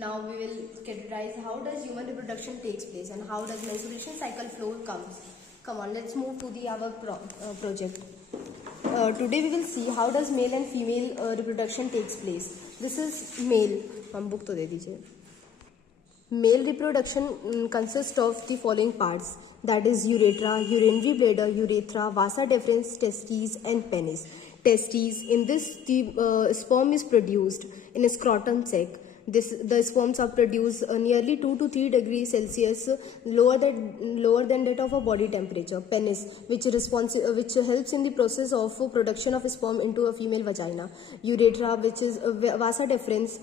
Now we will categorize how does human reproduction takes place and how does menstruation cycle flow comes. Come on, let's move to the our project. Today we will see how does male and female reproduction takes place. This is male. हम book तो दे दीजिए. Male reproduction consists of the following parts, that is urethra, urinary bladder, urethra, vasa deferens, testes and penis. Testes, in this the sperm is produced in a scrotum sac. The sperms are produced nearly 2 to 3 degrees Celsius lower than that of a body temperature. Penis, which helps in the process of production of sperm into a female vagina. Urethra, which is vasa deferens,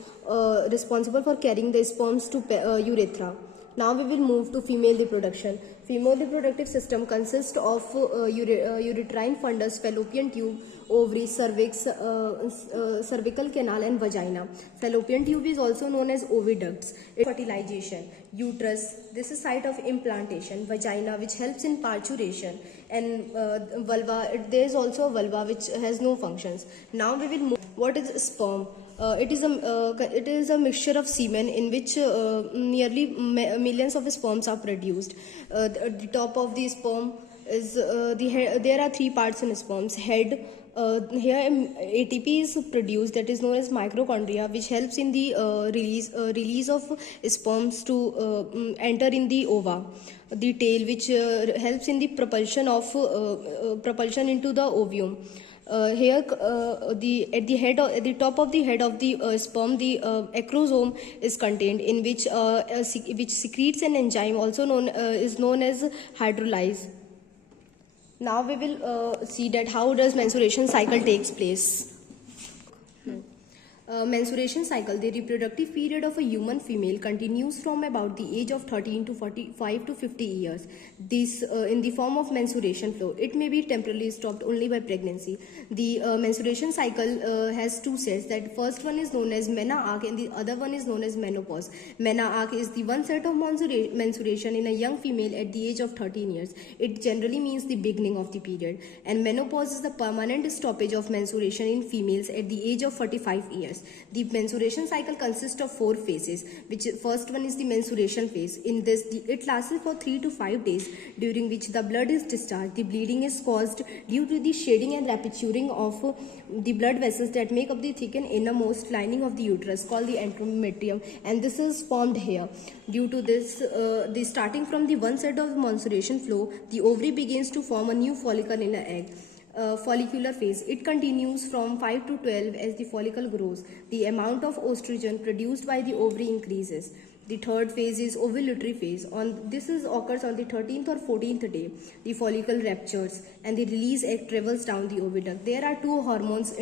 responsible for carrying the sperms to urethra. Now we will move to female reproduction. Female reproductive system consists of uterine fundus, fallopian tube, ovary, cervix, cervical canal and vagina. Fallopian tube is also known as oviducts. Fertilization. Uterus, this is site of implantation. Vagina, which helps in parturition. And vulva, there is also a vulva which has no functions. Now we will move. What is sperm? It is a mixture of semen in which nearly millions of sperms are produced. The top of the sperm is there are 3 parts in sperms. Head, here ATP is produced, that is known as mitochondria, which helps in the release of sperms to enter in the ova. The tail, which helps in the propulsion into the ovum. Here at the top of the head of the sperm, the acrosome is contained, in which secretes an enzyme also known as hydrolyse. Now we will see that how does menstruation cycle takes place. Menstruation cycle, the reproductive period of a human female, continues from about the age of 13 to 45 to 50 years. This in the form of menstruation flow. It may be temporarily stopped only by pregnancy. The menstruation cycle has 2 sets. That first one is known as menarche and the other one is known as menopause. Menarche is the one set of menstruation in a young female at the age of 13 years. It generally means the beginning of the period. And menopause is the permanent stoppage of menstruation in females at the age of 45 years. The menstruation cycle consists of 4 phases, which first one is the menstruation phase. In this, it lasts for 3 to 5 days, during which the blood is discharged. The bleeding is caused due to the shedding and rupturing of the blood vessels that make up the thick and innermost lining of the uterus, called the endometrium, and this is formed here. Due to this, the starting from the one side of menstruation flow, the ovary begins to form a new follicle in an egg. Follicular phase. It continues from 5 to 12 as the follicle grows. The amount of estrogen produced by the ovary increases. The third phase is ovulatory phase. This occurs on the 13th or 14th day. The follicle ruptures and the release egg travels down the oviduct. There are 2 hormones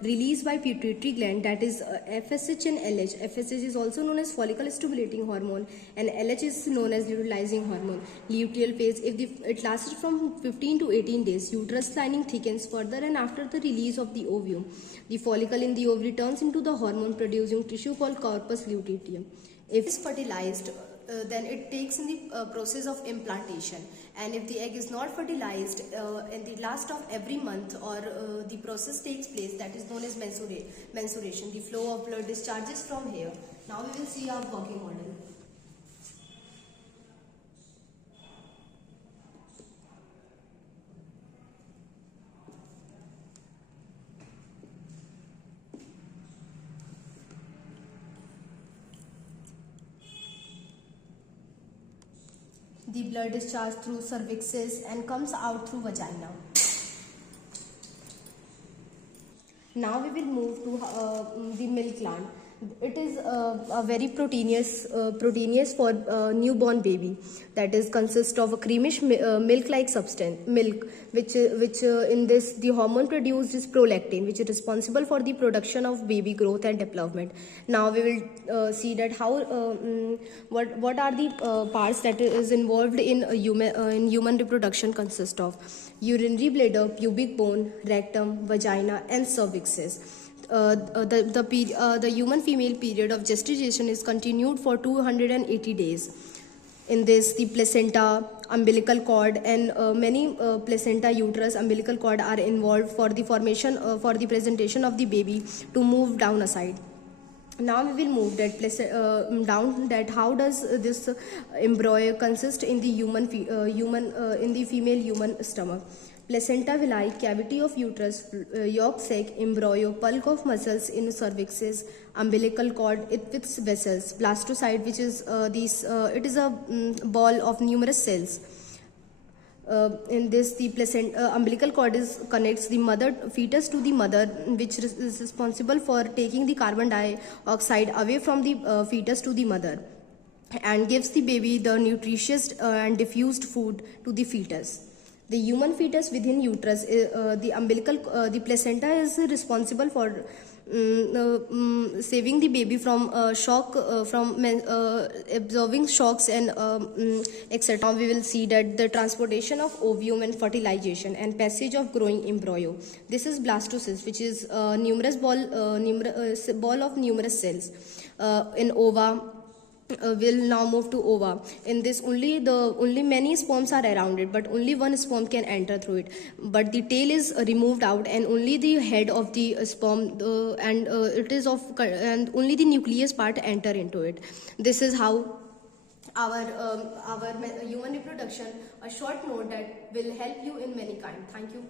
released by pituitary gland, that is FSH and LH. FSH is also known as follicle stimulating hormone and LH is known as luteinizing hormone. Luteal phase, it lasts from 15 to 18 days. Uterus lining thickens further, and after the release of the ovum, the follicle in the ovary turns into the hormone producing tissue called corpus luteum. If it's fertilized, then it takes in the process of implantation, and if the egg is not fertilized in the last of every month or the process takes place, that is known as menstruation. The flow of blood discharges from here. Now we will see our working model. The blood is discharged through cervixes and comes out through vagina. Now we will move to the milk gland. It is a very proteinous for newborn baby. That is consists of a creamish milk-like substance, which in this the hormone produced is prolactin, which is responsible for the production of baby growth and development. Now we will see that how what are the parts that is involved in human reproduction consist of: urinary bladder, pubic bone, rectum, vagina, and cervixes. The human female period of gestation is continued for 280 days. In this, the placenta, umbilical cord, and many placenta, uterus, umbilical cord are involved for the formation, for the presentation of the baby to move down aside. Now we will move that down that how does this embryo consist in the in the female human stomach. Placenta villi, cavity of uterus, yolk sac, embryo, bulk of muscles in cervixes, umbilical cord with its vessels, blastocyte, which is it is a ball of numerous cells. In this, the umbilical cord connects the mother fetus to the mother, which is responsible for taking the carbon dioxide away from the fetus to the mother, and gives the baby the nutritious and diffused food to the fetus. The human fetus within uterus, the placenta is responsible for saving the baby from shock, from absorbing shocks and etc. Now we will see that the transportation of ovum and fertilization and passage of growing embryo. This is blastocyst, which is ball of numerous cells in ova. Will now move to ova. In this, only many sperms are around it, but only one sperm can enter through it. But the tail is removed out, and only the head of the sperm and only the nucleus part enter into it. This is how our human reproduction. A short note that will help you in many kind. Thank you.